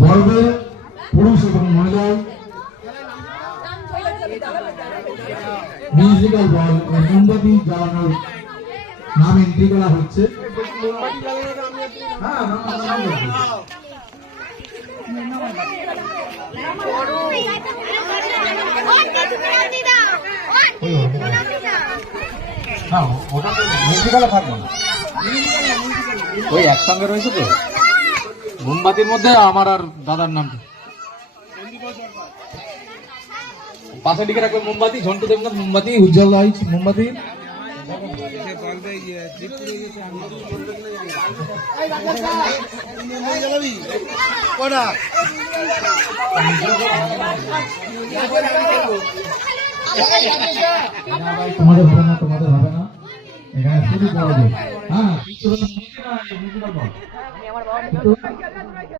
বড়দের পুরুষ এবং মহিলা মিউজিক্যাল বল মোমবাতি জ্বালানোর নাম এন্ট্রি করা হচ্ছে। ওই একসঙ্গে রয়েছে তো মোমবাতির মধ্যে আমার আর দাদার নাম পাশে লিখে রাখবে মোমবাতি, ঝন্টু দেবনাথ মোমবাতি, উজ্জ্বল লাইট মোমবাতি। তোমাদের হবে না, তোমাদের হবে না, এখানে শুধু বড়দের। হ্যাঁ